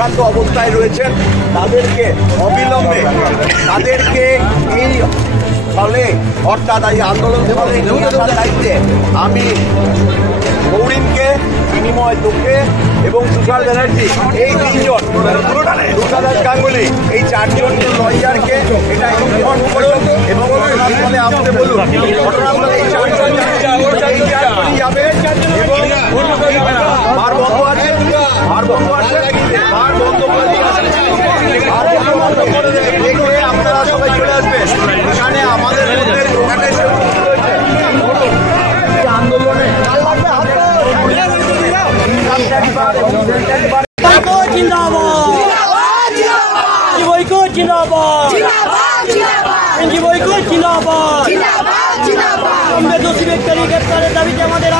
অক্ষান্ত অবস্থায় রয়েছেন তাদেরকে অবিলম্বে এই ফলে অর্থাৎ এই আন্দোলন ফলে নিয়ে আসার দায়িত্বে আমি মৌরিনকে, বিনিময় তোকে এবং তুষার ব্যানার্জি, এই তিনজন, তুষার গাঙ্গুলি, এই চারজন লয়ারকে এটা ইনফর্ম করুন এবং ঘটনাস্থলে আসতে বলুন। ঘটনাস্থলে এই চারজনই যাবে এবং আর বন্ধ আছে, দেখলে আপনারা সবাই চলে আসবেন। এখানে আমাদের মধ্যে আন্দোলনে গ্রেপ্তারের দাবিতে আমাদের